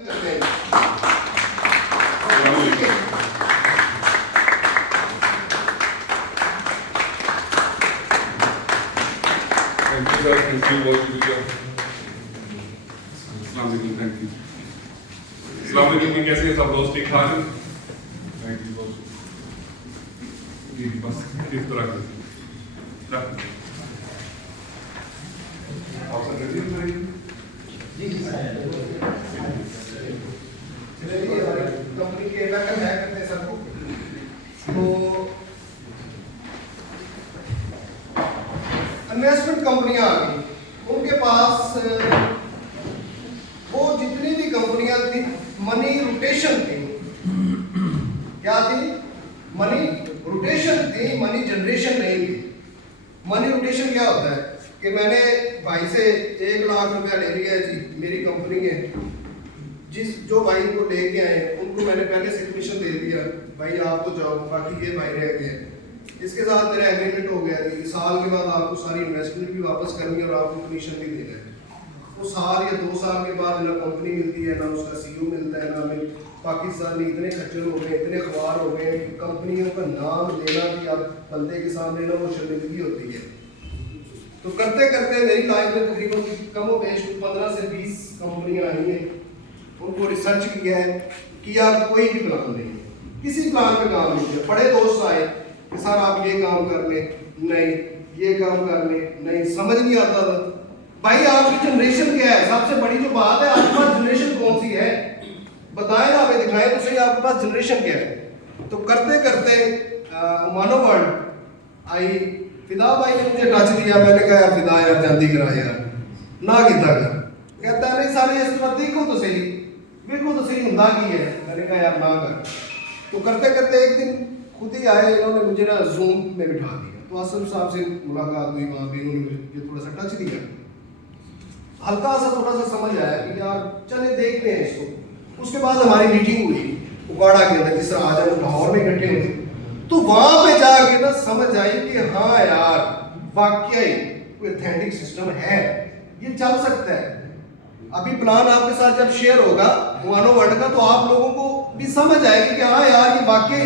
कैसे हैं सब दोस्त, ठीक ठाक हैं? थैंक यू बस इस तरह कंपनी के वेलकम है करते सबको। तो इन्वेस्टमेंट कंपनियां आ गई, उनके पास वो जितनी भी कंपनियां थी मनी रोटेशन थी। क्या थी? मनी रोटेशन थी, मनी जनरेशन नहीं थी। मनी रोटेशन क्या होता है कि मैंने भाई से 1 लाख रुपया ले लिया है जी, मेरी कंपनी है, जो भाई को लेके आए उनको मैंने पहले से कमीशन दे दिया, भाई आप तो जाओ, बाकी ये भाई रह गए। इसके साथ मेरा एग्रीमेंट हो गया कि साल के बाद आपको सारी इन्वेस्टमेंट भी वापस करनी है और आपको कमीशन भी देना है। वो साल या 2 साल के बाद ना कंपनी मिलती है, ना उसका सीईओ मिलता है, ना हमें पाकिस्तान में इतने खच्चर हो गए, इतने अखबार हो गए कि कंपनियों का नाम लेना भी आप बंदे के सामने ना वो शर्मिंदगी होती है। तो करते करते मेरी लाइफ में तकरीबन कम व बेश 15 से 20 कंपनियां आई हैं, उनको रिसर्च किया है, किया कोई भी प्लान नहीं, किसी प्लान पे काम नहीं किया। बड़े दोस्त आए कि सर आप ये काम कर लें, नहीं ये काम कर लें, नहीं समझ नहीं आता था। भाई आपकी जनरेशन क्या है? सबसे बड़ी जो बात है, आपके पास जनरेशन कौन सी है बताएं ना, हमें दिखाएं तो सही आपके पास जनरेशन क्या है। तो करते करते मानो वर्ल्ड आई, फिदा भाई ने मुझे टच दिया, मैंने कहा फिदा यार जल्दी करा यार ना किता कर, कहता नहीं सारे इस बात देखो तो सही हुंदा की है, मैंने कहा यार ना कर। तो करते करते एक दिन खुद ही आए, इन्होंने मुझे ना जूम में बिठा दिया। तो असम साहब से मुलाकात हुई, वहाँ पे इन्होंने मुझे थोड़ा सा टच दिया, हल्का सा थोड़ा सा समझ आया कि यार चले देखते हैं इसको। उसके बाद हमारी मीटिंग हुई उगाड़ा के अंदर, जिस तरह आज हम लाहौर में इकट्ठे हुए, तो वहां पे जाके ना समझ आई कि हाँ यार वाकई कोई ऑथेंटिक सिस्टम है, ये चल सकता है। अभी प्लान आपके साथ जब शेयर होगा मानो वर्ल्ड का, तो आप लोगों को भी समझ आएगी कि हाँ यार ये वाकई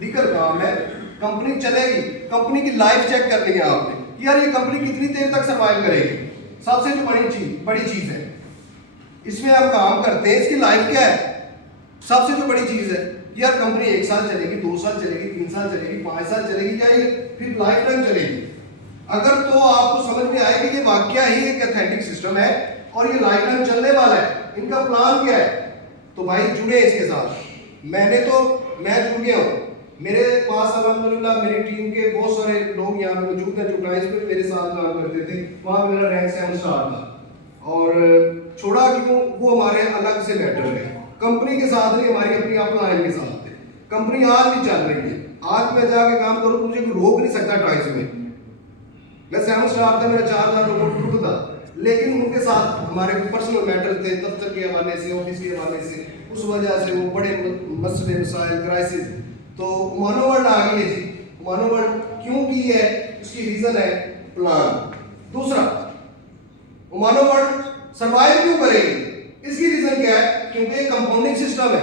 लीगल काम है, कंपनी चलेगी। कंपनी की लाइफ चेक करनी है आपने, यार ये कंपनी कितनी देर तक सर्वाइव करेगी। सबसे जो बड़ी चीज है इसमें आप काम करते हैं, इसकी लाइफ क्या है। सबसे जो बड़ी चीज है यार, कंपनी 1 साल चलेगी, 2 साल चलेगी, 3 साल चलेगी, 5 साल चलेगी, या ये फिर लाइफ टाइम चलेगी। अगर तो आपको समझ में आए कि ये वाकया ही एक ऑथेंटिक सिस्टम है और ये लाइफ टाइम चलने वाला है, इनका प्लान क्या है, तो भाई जुड़े इसके साथ। मैं जुड़ गया हूँ, मेरे पास अल्हम्दुलिल्लाह मेरी टीम के बहुत सारे लोग यहाँ पे मौजूद हैं जो टाइम्स पे मेरे साथ काम करते थे। वहाँ मेरा रैंक 7 स्टार था, और छोड़ा क्यों, वो हमारे अलग से मैटर है, कंपनी के साथ नहीं, हमारी अपनी अपलाइन के साथ है। कंपनी आज भी चल रही है, आज मैं जाके काम करूँ तो मुझे कोई रोक नहीं सकता। टाइम्स में मैं 7 स्टार था, मेरा 4000 ग्रुप था, लेकिन उनके साथ हमारे पर्सनल मैटर थे, दफ्तर के हवाले से, ऑफिस के हवाले से, उस वजह से वो बड़े मसले मसाइल क्राइसिस। तो मानो वर्ल्ड आ गई है जी। मानो वर्ल्ड क्यों की है, उसकी रीजन है प्लान। दूसरा, मानो वर्ल्ड सर्वाइव क्यों करेगी, इसकी रीजन क्या है, क्योंकि एक कंपाउंडिंग सिस्टम है।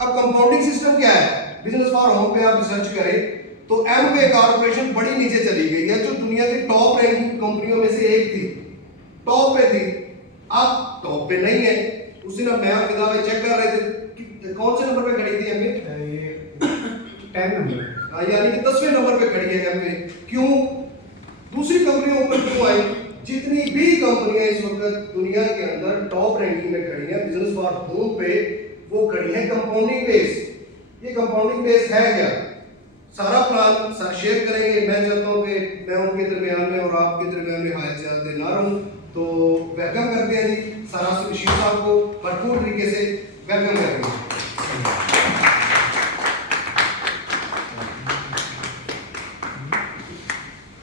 अब कंपाउंडिंग सिस्टम क्या है, बिजनेस फॉर होम पे आप रिसर्च करें तो एमवे कॉर्पोरेशन बड़ी नीचे चली गई है, जो दुनिया की टॉप रैंकिंग कंपनियों में से एक थी, टॉप पे थी, अब टॉप पे नहीं है। उस दिन मैं और फिदा भाई चेक कर रहे थे कि कौन से नंबर पे खड़ी थी एमवे, 10 नंबर, यानी कि 10वें नंबर पे खड़ी है एमवे। क्यों? दूसरी कंपनियों ऊपर क्यों आई? जितनी भी कंपनियां इस वक्त दुनिया के अंदर टॉप रैंकिंग में खड़ी हैं बिजनेस फॉर होम पे, वो खड़ी है कंपाउंडिंग बेस। ये कंपाउंडिंग बेस है क्या? सारा प्लान शेयर करेंगे। मैं चाहता हूँ कि मैं उनके दरमियान में और आपके दरमियान में हाय चाहते ना रहूँ, तो वेलकम करते हैं जी सारा बशीर साहब को, भरपूर तरीके से वेलकम करेंगे।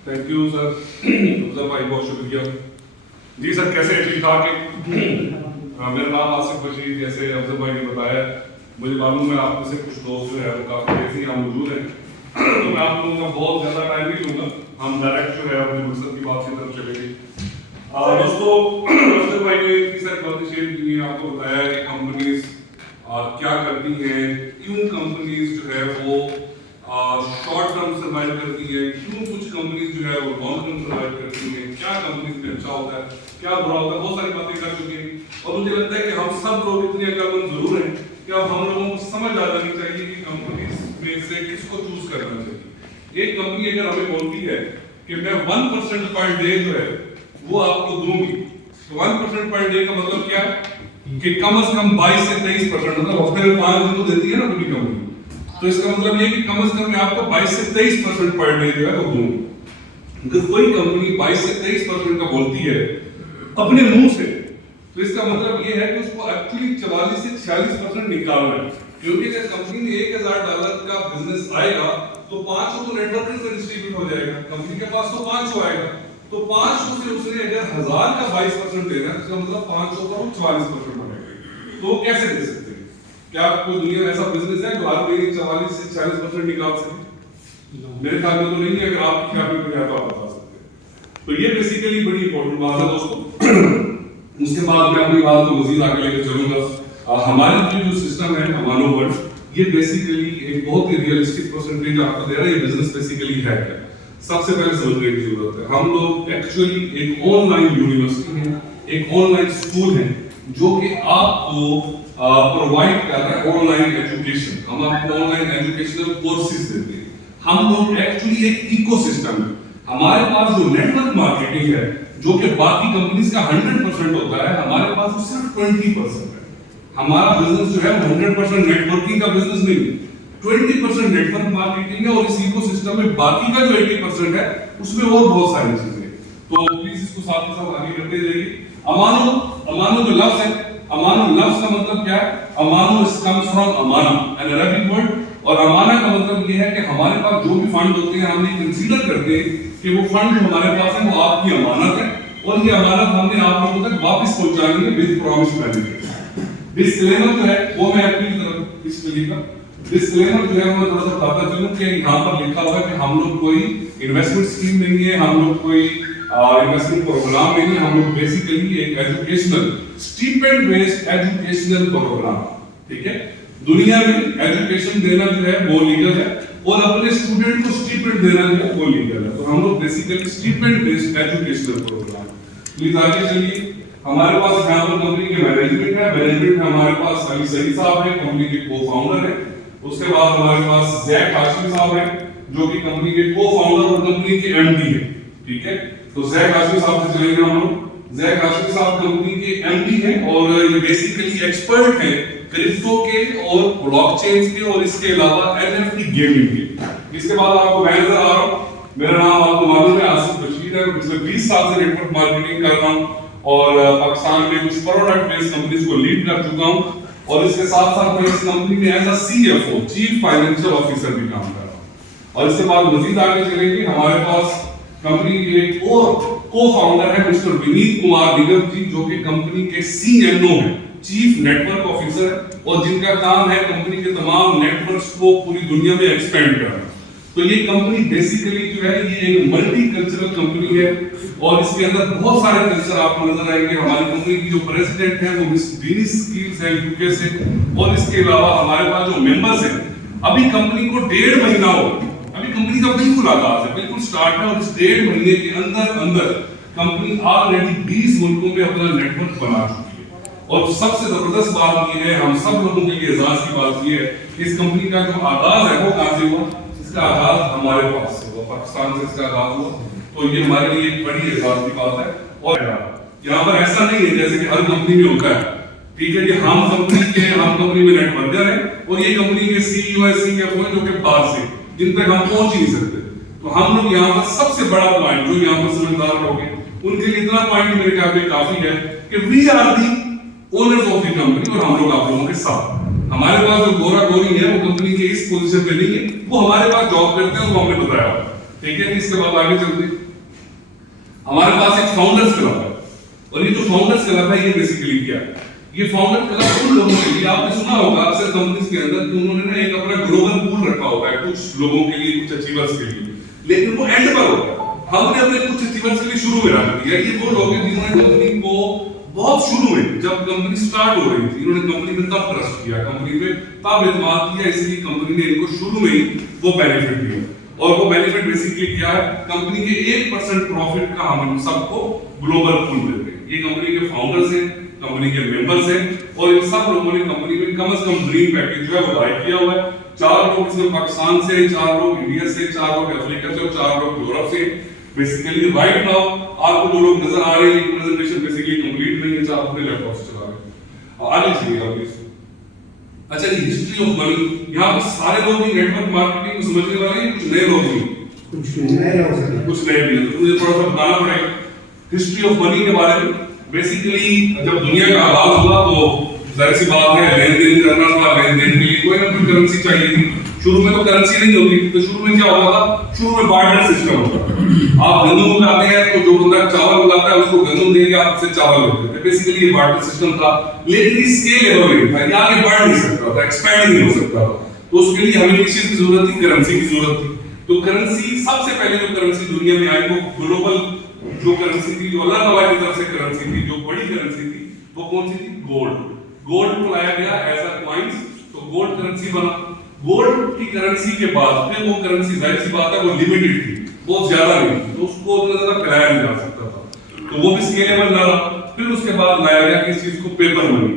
थैंक यू सर, अफजल भाई बहुत शुक्रिया जी। सर कैसे ठीक ठाक है? मेरा नाम आसिफ बशीर, जैसे अफजल भाई ने बताया, मुझे मालूम है आप में से कुछ दोस्त जो है वो काफ़ी देर से यहाँ मौजूद हैं, तो मैं आप लोगों का बहुत ज़्यादा टाइम नहीं लूँगा, हम डायरेक्ट जो है अपने मकसद की बात की तरफ चलेंगे। दोस्तों अफजल भाई ने इतनी सारी बातें शेयर की हैं, आपको बताया कि कंपनीज क्या करती हैं, क्यों कंपनीज जो है वो शॉर्ट टर्म सर्वाइव करती है, क्यों कुछ कंपनीज जो है वो लॉन्ग टर्म सर्वाइव करती हैं, क्या कंपनीज में अच्छा होता है, क्या बुरा होता है, बहुत सारी बातें कर चुके हैं। और मुझे लगता है कि हम सब लोग इतने अक्लमंद जरूर हैं कि अब हम लोगों को समझ आ जानी चाहिए कि कंपनीज में से किसको चूज करना चाहिए। एक कंपनी अगर हमें बोलती है कि मैं 1% पर डे जो है वो आपको दूंगी, तो 1% पर डे का मतलब क्या है कि कम से कम 22 से 23%, मतलब हफ्ते में 5 दिन तो देती है ना पूरी कंपनी, तो इसका मतलब ये कि कम से कम मैं आपको 22 से 23% पर डे जो है वो दूंगी। अगर कोई कंपनी 22 से 23% का बोलती है अपने मुंह से, तो इसका मतलब ये है कि उसको एक्चुअली 44 से 46% निकालना है, क्योंकि अगर कंपनी में $1000 का बिजनेस आएगा तो 500 तो नेटवर्किंग में डिस्ट्रीब्यूट हो जाएगा, कंपनी के पास तो 500 आएगा, तो 500 से उसने अगर 1000 का 22% देना है, इसका मतलब 500 का 44% बनेगा। तो वो कैसे दे सकते हैं? क्या कोई दुनिया में ऐसा बिजनेस है जो हर महीने 44 से 46% निकाल सके? मेरे ख्याल में तो नहीं है। अगर आप क्या तो आप बता सकते हैं। तो ये बेसिकली बड़ी इंपॉर्टेंट बात है दोस्तों। उसके बाद मैं अपनी बात को मजीद आगे लेकर चलूंगा। हमारे जो सिस्टम है हमारो वर्ल्ड, ये बेसिकली एक बहुत ही रियलिस्टिक परसेंटेज आपको दे रहा है। ये बिजनेस बेसिकली है क्या? सबसे पहले समझने की जरूरत है। हम लोग एक्चुअली एक ऑनलाइन यूनिवर्सिटी है, एक ऑनलाइन स्कूल है जो कि आपको प्रोवाइड कर रहा है ऑनलाइन एजुकेशन। हम आपको ऑनलाइन एजुकेशनल कोर्सेज देते हैं। हम लोग एक्चुअली एक इकोसिस्टम है। हमारे पास जो नेटवर्क मार्केटिंग है जो कि बाकी कंपनीज का 100% होता है, हमारे पास वो सिर्फ 20% है। हमारा बिजनेस जो है 100% नेटवर्किंग का बिजनेस नहीं है, 20% नेटवर्क मार्केटिंग है। और इस इकोसिस्टम में बाकी का जो 80% है उसमें और बहुत सारी चीजें हैं। तो प्लीज इसको साथ ही साथ आगे करते जाइए। अमानो जो लफ्ज है, अमानो लफ्ज का मतलब क्या है? अमानो कम्स फ्रॉम अमाना, एन अरबिक वर्ड। और अमाना का मतलब ये है कि हमारे पास जो भी फंड होते हैं हमने कंसीडर करते हैं कि वो फंड जो हमारे पास है वो आपकी अमानत है, और ये अमानत हमने आप लोगों तक वापस पहुंचानी है विद प्रॉमिस बेनिफिट। डिस्क्लेमर जो है वो मैं अपनी तरफ इसमें लिखा। डिस्क्लेमर जो है मैं थोड़ा सा बताता चलूं कि यहाँ पर लिखा हुआ है कि हम लोग कोई इन्वेस्टमेंट स्कीम नहीं है, हम लोग कोई इन्वेस्टमेंट प्रोग्राम नहीं है, हम लोग बेसिकली एक educational stipend based educational program, ठीक है। दुनिया में एजुकेशन देना जो है वो लीगल है, और अपने स्टूडेंट को स्टिपेंड देना जो है वो लीगल है। तो हम लोग basically stipend based educational program. Please आगे चलिए। हमारे पास यहाँ पर कंपनी के मैनेजमेंट है। मैनेजमेंट में हमारे पास अली सईद साहब है, कंपनी के को-फाउंडर है। उसके बाद हमारे पास जैक हाशमी साहब है जो कि कंपनी के को-फाउंडर और कंपनी के एमडी है, ठीक है। तो जैक हाशमी साहब से चलेंगे हम लोग। जैक हाशमी साहब कंपनी के एमडी हैं और ये बेसिकली एक्सपर्ट हैं क्रिप्टो के और ब्लॉकचेन के और इसके अलावा एनएफटी गेमिंग के। इसके बाद आपको मैं नजर आ रहा हूँ, मेरा नाम आपको मालूम है आसिफ बशीर है। पिछले 20 साल से नेटवर्क मार्केटिंग कर रहा हूँ और पाकिस्तान में कुछ प्रोडक्ट बेस्ड कंपनीज को लीड कर चुका हूँ, और इसके साथ साथ मैं इस कंपनी में as a CFO chief financial officer भी काम कर रहा हूँ। और इसके बाद मजीद आगे चलेंगे। हमारे पास कंपनी के एक और को-फाउंडर है मिस्टर विनीत कुमार निगम जी, जो कि कंपनी के सीएनओ हैं, चीफ नेटवर्क ऑफिसर, और जिनका काम है कंपनी के तमाम नेटवर्क्स को पूरी दुनिया में एक्सपेंड करना। तो ये कंपनी बेसिकली जो है ये एक मल्टी कल्चरल कंपनी है, और इसके अंदर बहुत सारे कल्चर आपको नजर आएंगे। हमारी कंपनी की जो प्रेसिडेंट है वो मिस डेनिस स्किल्स है यूके से, और इसके अलावा हमारे पास जो मेंबर्स हैं, अभी कंपनी को 1.5 महीना हो, अभी कंपनी का बिल्कुल आगाज है, बिल्कुल स्टार्ट है, और इस 1.5 महीने के अंदर कंपनी ऑलरेडी 20 मुल्कों में अपना नेटवर्क बना चुकी है। और सबसे जबरदस्त बात ये है, हम सब लोगों के लिए एजाज की बात ये है कि इस कंपनी का जो आगाज है वो कहां से हुआ? इसका आगाज हमारे पास से हुआ, पाकिस्तान से इसका आगाज हुआ। तो ये हमारे लिए एक बड़ी एजाज की बात है। और यहाँ पर ऐसा नहीं है जैसे कि हर कंपनी में होता है, ठीक है, कि हम कंपनी में नेटवर्कर है और ये कंपनी के सीईओ है, सीएफओ है जो कि बाहर से जिन तक हम पहुंच ही नहीं सकते। तो हम लोग यहाँ पर सबसे बड़ा पॉइंट जो यहाँ पर समझदार लोग हैं उनके लिए इतना पॉइंट मेरे ख्याल में काफी है कि we are the owners of the company, और हम लोग आप लोगों के साथ। हमारे पास जो गोरा गोरी है वो कंपनी के इस पोजीशन पे नहीं है, वो हमारे पास जॉब करते हैं, वो हमने बताया, ठीक है। इसके बाद आगे चलते हैं। हमारे पास एक फाउंडर्स क्लब है, और ये जो फाउंडर्स क्लब है ये बेसिकली क्या है? ये फाउंडर क्लब उन लोगों के लिए, आपने सुना होगा अक्सर कंपनीज के अंदर कि उन्होंने ना एक अपना ग्लोबल पूल रखा होता है कुछ लोगों के लिए, कुछ अचीवर्स के लिए, लेकिन वो एंड पर होता है। हमने अपने कुछ अचीवर्स के लिए शुरू में रख दिया। ये वो लोग हैं जिन्होंने कंपनी को बहुत शुरू में, जब कंपनी स्टार्ट हो रही थी, इन्होंने कंपनी में तब ट्रस्ट किया, कंपनी पे तब एतमाद किया, इसलिए कंपनी ने इनको शुरू में ही वो बेनिफिट दिया। और वो बेनिफिट बेसिकली क्या है, कंपनी के 1% प्रॉफिट का हम सबको ग्लोबल पूल देते हैं। ये कंपनी के फाउंडर्स हैं, कंपनी के मेंबर्स हैं, और इन सब लोगों ने कंपनी में कम से कम ड्रीम पैकेज जो है वो बाय किया हुआ है। 4 लोग इसमें पाकिस्तान से, 4 लोग इंडिया से, 4 लोग अफ्रीका से और 4 लोग यूरोप से। बेसिकली राइट नाउ आपको जो लोग नजर आ रहे हैं, प्रेजेंटेशन बेसिकली कंप्लीट नहीं है, आप अपने लैपटॉप से चला रहे हैं। आगे चलिए आप प्लीज। अच्छा जी, हिस्ट्री ऑफ मनी, यहाँ पर सारे लोग ही नेटवर्क मार्केटिंग को समझने वाले हैं, कुछ नए लोग भी, कुछ नए भी हैं, तो मुझे थोड़ा सा बताना पड़ेगा हिस्ट्री ऑफ मनी के बारे में। बेसिकली जब दुनिया का आगाज हुआ तो जाहिर सी बात है लेन देन करना था, लेन देन के लिए कोई ना कोई करेंसी चाहिए थी। शुरू में तो करेंसी नहीं होती, तो शुरू में क्या होता था, शुरू में बार्टर सिस्टम होता था। आप गंदम उगाते हैं तो जो बंदा चावल उगाता है उसको गंदम देके आपसे चावल लेते थे। बेसिकली ये बार्टर सिस्टम था, लेकिन स्केलेबल नहीं था, ये आगे बढ़ नहीं सकता था, एक्सपैंड नहीं हो सकता था। तो उसके लिए हमें किस चीज की जरूरत थी, करेंसी की जरूरत थी। तो करेंसी, सबसे पहले जो करेंसी दुनिया में आई वो ग्लोबल जो करेंसी थी, जो अल्लाह ताला की तरफ से करेंसी थी, जो बड़ी करेंसी थी, वो कौन सी थी, गोल्ड। गोल्ड को लाया गया एज अ कॉइंस, तो गोल्ड करेंसी बना। गोल्ड की करेंसी के बाद फिर वो करेंसी जाहिर सी बात है वो लिमिटेड थी, बहुत ज्यादा नहीं थी, तो उसको उतना ज्यादा फैलाया नहीं जा सकता था, तो वो भी स्केलेबल ना रहा। फिर उसके बाद लाया गया किस चीज को, paper money.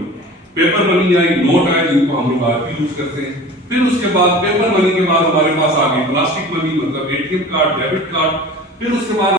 Paper money I, note आए जिनको हम लोग आज भी यूज करते हैं। फिर उसके बाद पेपर मनी के बाद हमारे पास आ गई प्लास्टिक मनी, मतलब एटीएम कार्ड, डेबिट कार्ड। फिर उसके बाद